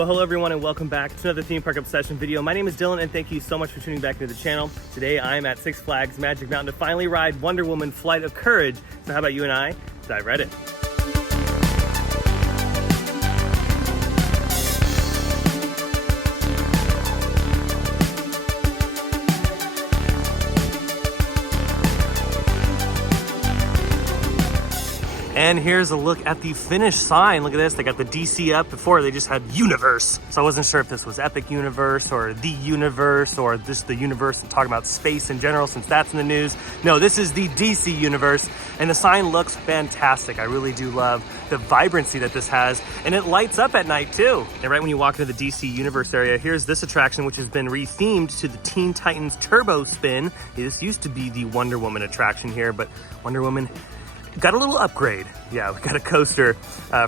Well, hello everyone and welcome back to another Theme Park Obsession video. My name is Dylan and thank you so much for tuning back into the channel. Today I'm at Six Flags Magic Mountain to finally ride Wonder Woman Flight of Courage. So how about you and I dive right in. And here's a look at the finish sign. Look at this, they got the DC up. Before they just had Universe. So I wasn't sure if this was Epic Universe or The Universe or just the universe and talking about space in general since that's in the news. No, this is the DC Universe and the sign looks fantastic. I really do love the vibrancy that this has and it lights up at night too. And right when you walk into the DC Universe area, here's this attraction which has been rethemed to the Teen Titans Turbo Spin. This used to be the Wonder Woman attraction here, but Wonder Woman got a little upgrade. Yeah, we got a coaster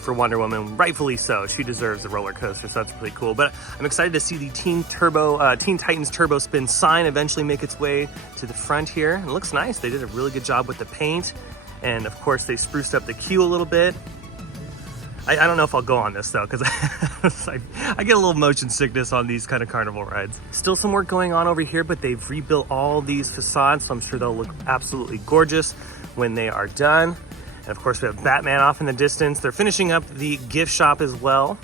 for Wonder Woman, rightfully so. She deserves a roller coaster, so that's pretty cool. But I'm excited to see the Teen Titans Turbo Spin sign eventually make its way to the front here. It looks nice. They did a really good job with the paint. And of course, they spruced up the queue a little bit. I don't know if I'll go on this though, because I get a little motion sickness on these kind of carnival rides. Still some work going on over here, but they've rebuilt all these facades, so I'm sure they'll look absolutely gorgeous when they are done. And of course we have Batman off in the distance. They're finishing up the gift shop as well,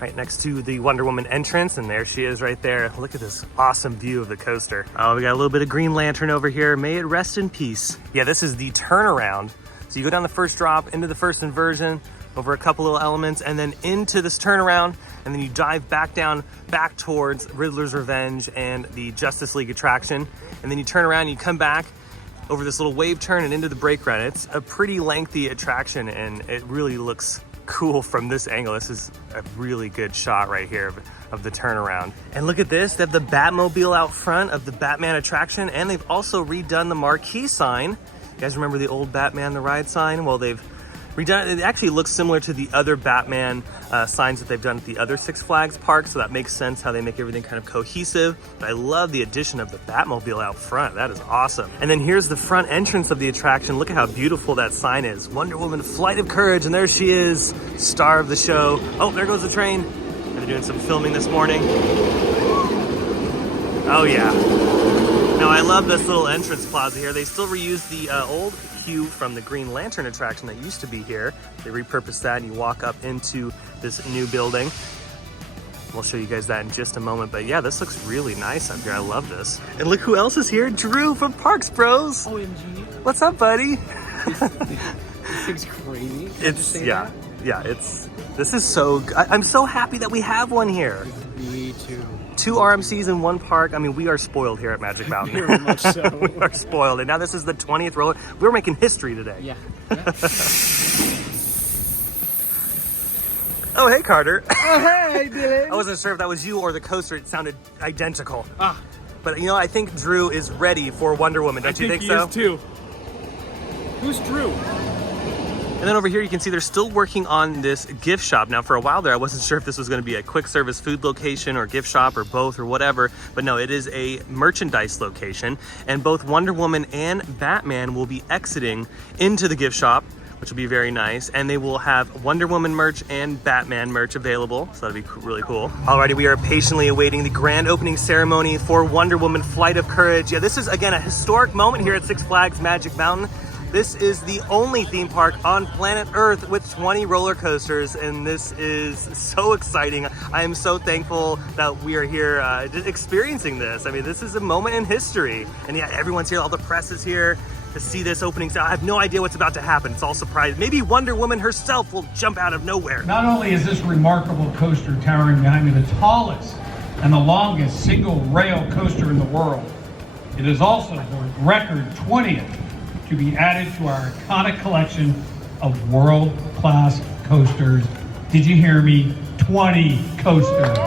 right next to the Wonder Woman entrance, and there she is right there. Look at this awesome view of the coaster. Oh, we got a little bit of Green Lantern over here. May it rest in peace. Yeah, this is the turnaround. So you go down the first drop, into the first inversion, over a couple little elements, and then into this turnaround, and then you dive back down, back towards Riddler's Revenge and the Justice League attraction, and then you turn around and you come back over this little wave turn and into the brake run. It's a pretty lengthy attraction and it really looks cool from this angle. This is a really good shot right here of the turnaround. And look at this, they have the Batmobile out front of the Batman attraction, and they've also redone the marquee sign. You guys remember the old Batman the Ride sign? Well, they've redone it. It actually looks similar to the other Batman signs that they've done at the other Six Flags parks, so that makes sense how they make everything kind of cohesive. But I love the addition of the Batmobile out front. That is awesome. And then here's the front entrance of the attraction. Look at how beautiful that sign is. Wonder Woman Flight of Courage, and there she is, star of the show. Oh, there goes the train. They're doing some filming this morning. Oh yeah. Now I love this little entrance plaza here. They still reuse the old queue from the Green Lantern attraction that used to be here. They repurposed that and you walk up into this new building. We'll show you guys that in just a moment, but yeah, this looks really nice up here. I love this. And look who else is here, Drew from Parks Bros. OMG. What's up, buddy? This thing's crazy. This is so, I'm so happy that we have one here. Me too. 2 RMCs in one park. I mean, we are spoiled here at Magic Mountain. Very much so. We are spoiled. And now this is the 20th roller. We're making history today. Yeah. Oh, hey, Carter. Oh, hey, Dylan. I wasn't sure if that was you or the coaster. It sounded identical. Ah. But, you know, I think Drew is ready for Wonder Woman. Don't you think so? I think he is too. Who's Drew? And then over here, you can see they're still working on this gift shop. Now, for a while there, I wasn't sure if this was going to be a quick service food location or gift shop or both or whatever. But no, it is a merchandise location. And both Wonder Woman and Batman will be exiting into the gift shop, which will be very nice. And they will have Wonder Woman merch and Batman merch available. So that'll be really cool. Alrighty, we are patiently awaiting the grand opening ceremony for Wonder Woman Flight of Courage. Yeah, this is, again, a historic moment here at Six Flags Magic Mountain. This is the only theme park on planet Earth with 20 roller coasters, and this is so exciting. I am so thankful that we are here experiencing this. I mean, this is a moment in history. And yeah, everyone's here, all the press is here to see this opening. So I have no idea what's about to happen. It's all surprise. Maybe Wonder Woman herself will jump out of nowhere. Not only is this remarkable coaster towering behind me the tallest and the longest single rail coaster in the world, it is also the record 20th to be added to our iconic collection of world-class coasters. Did you hear me? 20 coasters.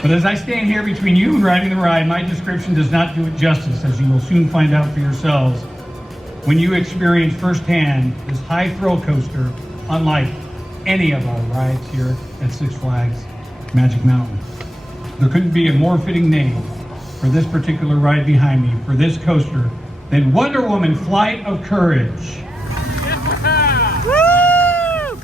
But as I stand here between you and riding the ride, my description does not do it justice, as you will soon find out for yourselves when you experience firsthand this high thrill coaster, unlike any of our rides here at Six Flags Magic Mountain. There couldn't be a more fitting name for this particular ride behind me, for this coaster, than Wonder Woman Flight of Courage. Woo!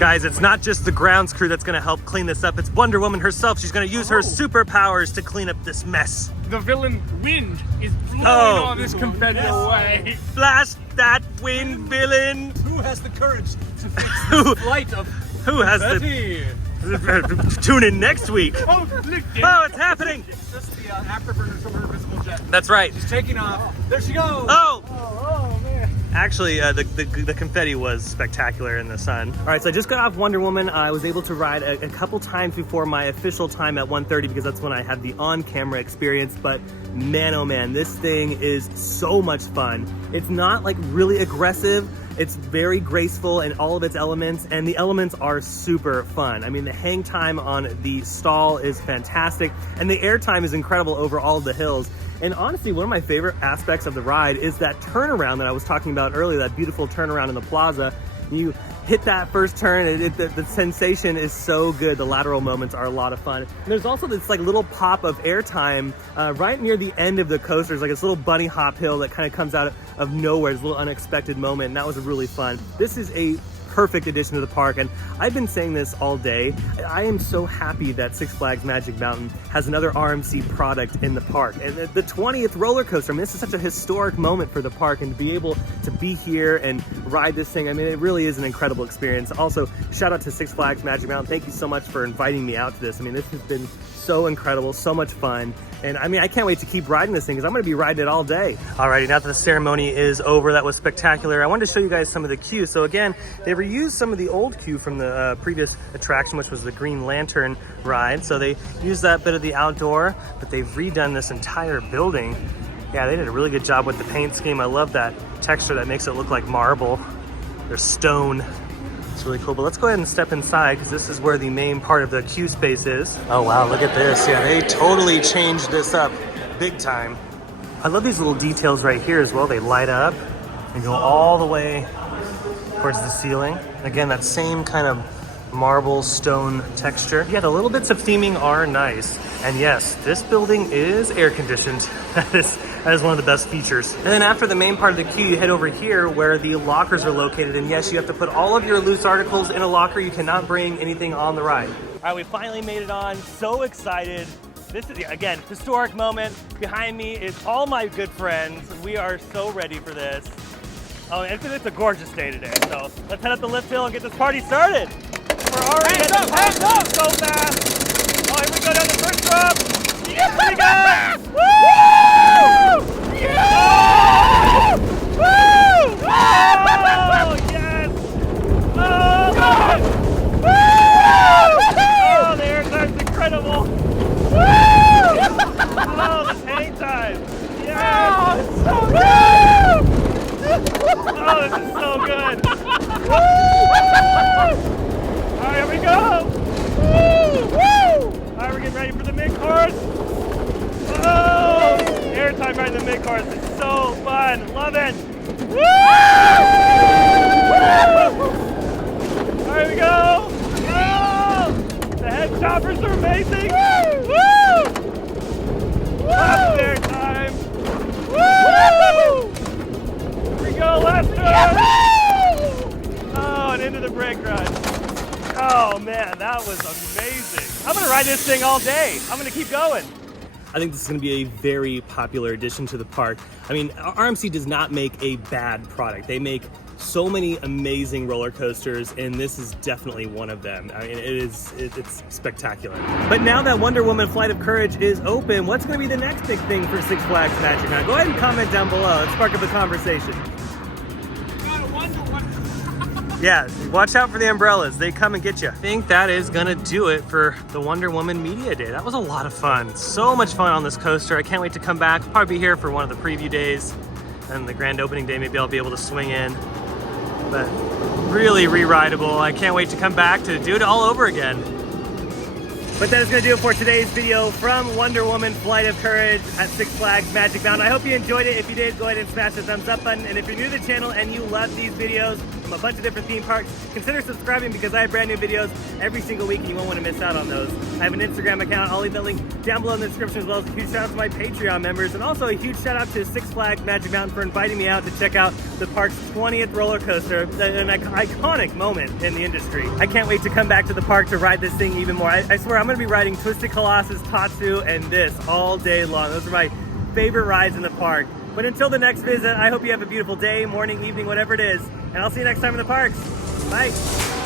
Guys, it's not just the grounds crew that's gonna help clean this up. It's Wonder Woman herself. She's gonna use her superpowers to clean up this mess. The villain wind is blowing Oh. all this confetti away. Blast that wind, villain! Who has the courage to fix Who- the flight of Who has the... confetti? Tune in next week. Oh, look, Oh, it's happening! It's just the afterburners from her invisible jet. That's right. She's taking off. There she goes. Oh! Oh, man. Actually, the confetti was spectacular in the sun. All right, so I just got off Wonder Woman. I was able to ride a couple times before my official time at 1:30 because that's when I had the on-camera experience. But man, oh man, this thing is so much fun. It's not like really aggressive. It's very graceful in all of its elements, and the elements are super fun. I mean, the hang time on the stall is fantastic, and the air time is incredible over all of the hills. And honestly, one of my favorite aspects of the ride is that turnaround that I was talking about earlier, that beautiful turnaround in the plaza. You hit that first turn, and the sensation is so good. The lateral moments are a lot of fun. And there's also this like little pop of airtime right near the end of the coaster. There's like this little bunny hop hill that kind of comes out of nowhere. It's a little unexpected moment, and that was really fun. This is a perfect addition to the park, and I've been saying this all day. I am so happy that Six Flags Magic Mountain has another RMC product in the park. And the 20th roller coaster, I mean, this is such a historic moment for the park, and to be able to be here and ride this thing, I mean, it really is an incredible experience. Also, shout out to Six Flags Magic Mountain. Thank you so much for inviting me out to this. I mean, this has been so incredible, so much fun. And I mean, I can't wait to keep riding this thing because I'm going to be riding it all day. Alrighty, now that the ceremony is over, that was spectacular. I wanted to show you guys some of the queue. So again, they reused some of the old queue from the previous attraction, which was the Green Lantern ride. So they used that bit of the outdoor, but they've redone this entire building. Yeah, they did a really good job with the paint scheme. I love that texture that makes it look like marble or stone. It's really cool, but let's go ahead and step inside because this is where the main part of the queue space is. Oh wow, look at this. Yeah, they totally changed this up big time. I love these little details right here as well. They light up and go all the way towards the ceiling. Again, that same kind of marble stone texture. Yeah, the little bits of theming are nice. And yes, this building is air conditioned. That is one of the best features. And then after the main part of the queue, you head over here where the lockers are located. And yes, you have to put all of your loose articles in a locker. You cannot bring anything on the ride. All right, we finally made it on. So excited. This is, again, historic moment. Behind me is all my good friends. We are so ready for this. Oh, and it's a gorgeous day today. So let's head up the lift hill and get this party started. We're already at the top so fast. Oh, here we go down the first drop. Here we go. Woo! Yeah! Woo! Oh, yes! Oh, God! Woo! Oh, the air time's incredible. Woo! Oh, this hang time. Yes! Oh, it's so good! Oh, this is so good. Woo! All right, here we go. Woo! Woo! All right, we're getting ready for the mid-course. Oh! Airtime right in the mid-course is so fun. Love it. Woo! Woo! All right, we go. Oh! The head choppers are amazing. Woo! Lots of airtime. Woo! Here we go, last turn. Oh, and into the brake run. Oh man, that was amazing. I'm gonna ride this thing all day. I'm gonna keep going. I think this is gonna be a very popular addition to the park. I mean, RMC does not make a bad product. They make so many amazing roller coasters, and this is definitely one of them. I mean, it's spectacular. But now that Wonder Woman Flight of Courage is open, what's gonna be the next big thing for Six Flags Magic Mountain? Go ahead and comment down below. Let's spark up a conversation. Yeah, watch out for the umbrellas. They come and get you. I think that is gonna do it for the Wonder Woman Media Day. That was a lot of fun. So much fun on this coaster. I can't wait to come back. I'll probably be here for one of the preview days and the grand opening day. Maybe I'll be able to swing in. But really re-rideable. I can't wait to come back to do it all over again. But that is going to do it for today's video from Wonder Woman Flight of Courage at Six Flags Magic Mountain. I hope you enjoyed it. If you did, go ahead and smash the thumbs up button. And if you're new to the channel and you love these videos, from a bunch of different theme parks. Consider subscribing because I have brand new videos every single week and you won't want to miss out on those. I have an Instagram account. I'll leave that link down below in the description, as well as a huge shout out to my Patreon members, and also a huge shout out to Six Flags Magic Mountain for inviting me out to check out the park's 20th roller coaster, an iconic moment in the industry. I can't wait to come back to the park to ride this thing even more. I swear I'm going to be riding Twisted Colossus, Tatsu, and this all day long. Those are my favorite rides in the park. But until the next visit, I hope you have a beautiful day, morning, evening, whatever it is, and I'll see you next time in the parks. Bye.